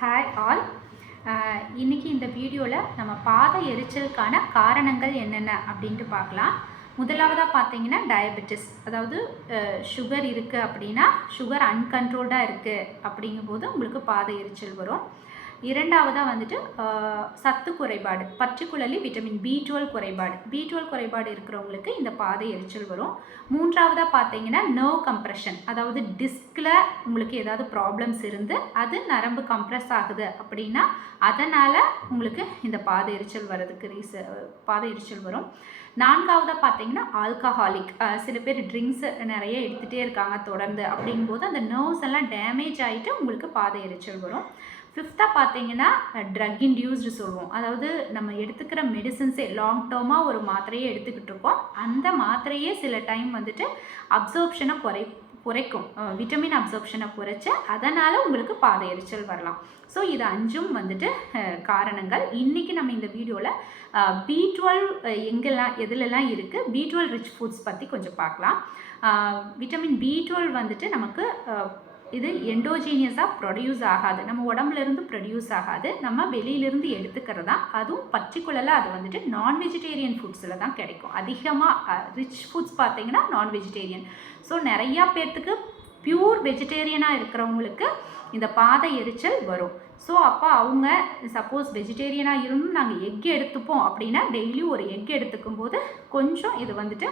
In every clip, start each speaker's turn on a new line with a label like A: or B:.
A: Hi all இன்னைக்கு இந்த வீடியோவில் நம்ம பாத எரிச்சலுக்கான காரணங்கள் என்னென்ன அப்படின்ட்டு பார்க்கலாம். முதலாவதாக பார்த்தீங்கன்னா டயபெட்டிஸ் அதாவது சுகர் இருக்குது அப்படின்னா சுகர் அன்கண்ட்ரோல்டாக இருக்குது அப்படிங்கும்போது உங்களுக்கு பாத எரிச்சல் வரும். இரண்டாவதாக வந்துட்டு சத்து குறைபாடு பர்டிகுலர்லி விட்டமின் பி டுவெல் குறைபாடு. பி டுவெல் குறைபாடு இருக்கிறவங்களுக்கு இந்த பாதை எரிச்சல் வரும். மூன்றாவதாக பார்த்தீங்கன்னா நர்வ் கம்ப்ரெஷன் அதாவது டிஸ்கில் உங்களுக்கு ஏதாவது ப்ராப்ளம்ஸ் இருந்து அது நரம்பு கம்ப்ரெஸ் ஆகுது அப்படின்னா அதனால் உங்களுக்கு இந்த பாதை எரிச்சல் வர்றதுக்கு ரீச பாதை எரிச்சல் வரும். நான்காவதாக பார்த்தீங்கன்னா ஆல்கஹாலிக் சில பேர் ட்ரிங்க்ஸ் நிறைய எடுத்துகிட்டே இருக்காங்க தொடர்ந்து அப்படிங்கும்போது அந்த நர்வ்ஸ் எல்லாம் டேமேஜ் ஆகிட்டு உங்களுக்கு பாதை எரிச்சல் வரும். ஃபிஃப்த்தாக பார்த்தீங்கன்னா ட்ரக் இன்டியூஸ்டு சொல்லுவோம். அதாவது நம்ம எடுத்துக்கிற மெடிசன்ஸே லாங் டேர்மாக ஒரு மாத்திரையே எடுத்துக்கிட்டு இருக்கோம். அந்த மாத்திரையே சில டைம் வந்துட்டு அப்சர்ப்ஷனை குறை குறைக்கும். விட்டமின் அப்சர்ப்ஷனை குறைச்சி அதனால் உங்களுக்கு பாதை எரிச்சல் வரலாம். ஸோ இது அஞ்சும் வந்துட்டு காரணங்கள். இன்றைக்கி நம்ம இந்த வீடியோவில் பி டுவெல் எங்கெல்லாம் எதுலெல்லாம் இருக்குது பி டுவெல் ரிச் ஃபுட்ஸ் பற்றி கொஞ்சம் பார்க்கலாம். விட்டமின் பி டுவெல் வந்துட்டு நமக்கு இது எண்டோஜீனியஸாக ப்ரொடியூஸ் ஆகாது. நம்ம உடம்புலேருந்து ப்ரொடியூஸ் ஆகாது. நம்ம வெளியிலிருந்து தான் அதுவும் பர்டிகுலராக அது வந்துட்டு நான் வெஜிடேரியன் ஃபுட்ஸில் தான் கிடைக்கும். அதிகமாக ரிச் ஃபுட்ஸ் பார்த்தீங்கன்னா நான் வெஜிடேரியன் ஸோ நிறையா பேர்த்துக்கு பியூர் வெஜிடேரியனாக இருக்கிறவங்களுக்கு இந்த பாதை எரிச்சல் வரும். ஸோ அப்போ அவங்க சப்போஸ் வெஜிடேரியனாக இருந்தும் நாங்கள் எக் எடுத்துப்போம் அப்படின்னா டெய்லியும் ஒரு எக் எடுத்துக்கும் போது கொஞ்சம் இது வந்துட்டு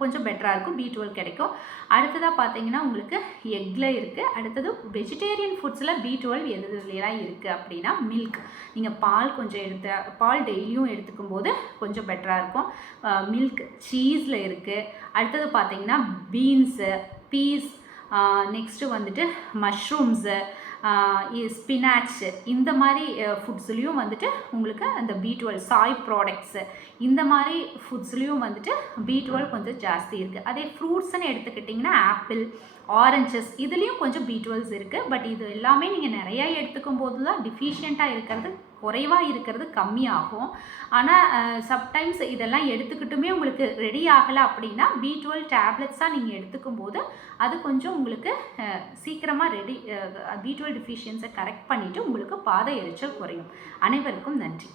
A: கொஞ்சம் பெட்டராக இருக்கும். பி டுவெல் கிடைக்கும். அடுத்ததாக பார்த்தீங்கன்னா உங்களுக்கு எக்கில் இருக்குது அடுத்தது வெஜிடேரியன் ஃபுட்ஸில் பி டுவெல் எது எதுலாம் இருக்குது அப்படின்னா மில்க் நீங்கள் பால் கொஞ்சம் எடுத்து பால் டெய்லியும் எடுத்துக்கும் போது கொஞ்சம் பெட்டராக இருக்கும். மில்க் சீஸில் இருக்குது அடுத்தது பார்த்தீங்கன்னா பீன்ஸு பீஸ் நெக்ஸ்ட்டு வந்துட்டு மஷ்ரூம்ஸு ஸ்பினாச்சு இந்த மாதிரி ஃபுட்ஸ்லேயும் வந்துட்டு உங்களுக்கு அந்த பி டுவெல் சாய் ப்ராடக்ட்ஸு இந்த மாதிரி ஃபுட்ஸ்லேயும் வந்துட்டு பி டுவெல் கொஞ்சம் ஜாஸ்தி இருக்குது அதே ஃப்ரூட்ஸ்னு எடுத்துக்கிட்டிங்கன்னா ஆப்பிள் ஆரஞ்சஸ் இதுலேயும் கொஞ்சம் பி டுவெல்ஸ் இருக்குது பட் இது எல்லாமே நீங்கள் நிறையா எடுத்துக்கும் போது தான் டிஃபிஷியண்ட்டாக இருக்கிறது குறைவாக இருக்கிறது கம்மியாகும். ஆனால் சம்டைம்ஸ் இதெல்லாம் எடுத்துக்கிட்டுமே உங்களுக்கு ரெடி ஆகலை அப்படின்னா பி டுவெல் டேப்லெட்ஸாக நீங்கள் எடுத்துக்கும் போது அது கொஞ்சம் உங்களுக்கு சீக்கிரமாக ரெடி பி டுவெல் டிஃபிஷியன்ஸை கரெக்ட் பண்ணிவிட்டு உங்களுக்கு பாத எரிச்சல் குறையும். அனைவருக்கும் நன்றி.